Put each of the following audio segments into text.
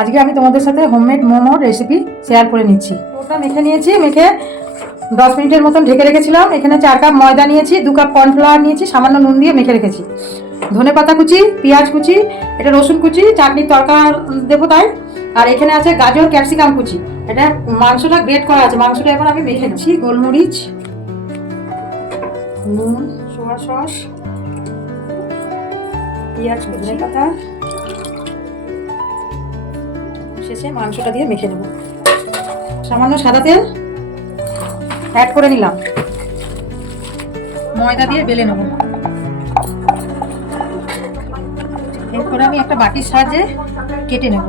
আজকে আমি তোমাদের সাথে হোমমেড মোমোর রেসিপি শেয়ার করে নিচ্ছি। ওটা মেখে নিয়েছি, মেখে 10 মিনিটের মতন ঢেকে রেখেছিলাম। এখানে 4 কাপ ময়দা নিয়েছি, 2 কাপ কর্নফ্লাওয়ার নিয়েছি, সামান্য নুন দিয়ে মেখে রেখেছি। ধনেপাতা কুচি, পেঁয়াজ কুচি, এটা রসুন কুচি, চাটনির তরকা দেবো তাই। আর এখানে আছে গাজর, ক্যাপসিকাম কুচি। এটা মাংসটা গ্রেট করা আছে, মাংসটা এবার আমি মেখে নিচ্ছি। গোলমরিচ, নুন, সোয়া সস, পেঁয়াজ, ধনেপাতা, শেষে মাংসটা দিয়ে মেখে নেব। সামান্য সাদা তেল অ্যাড করে নিলাম, ময়দা দিয়ে বেলে নেব। এরপরে আমি একটা বাটির সাহায্যে কেটে নেব।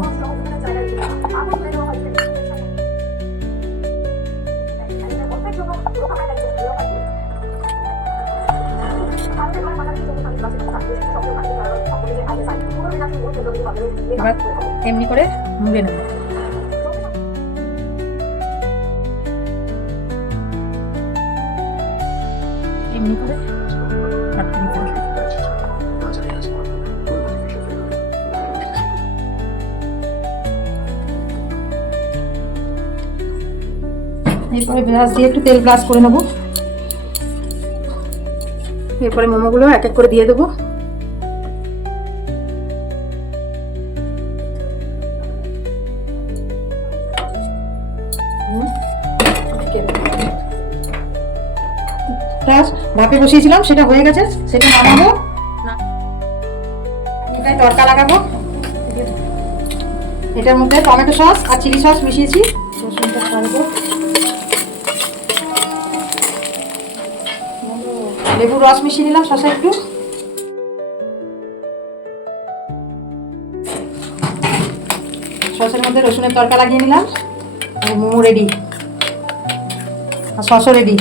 এবার এমনি করে মুড়ে নেব। এমনি করে কাটতে নিতে হবে। এরপরে ব্রাশ দিয়ে একটু তেল ব্রাশ করে নেব। এরপরে মোমোগুলো এক এক করে দিয়ে দেবো। ভাপে বসিয়েছিলাম, সেটা হয়ে গেছে, সেটা নামাবো। তড়কা লাগাবো। এটার মধ্যে টমেটো সস আর চিলি সস মিশিয়েছি। রসুনটা ছাড়বো, লেবুর রস মিশিয়ে নিলাম, শসা একটু। সসের মধ্যে রসুনের তড়কা লাগিয়ে নিলাম। মোমো রেডি আর সসও রেডি।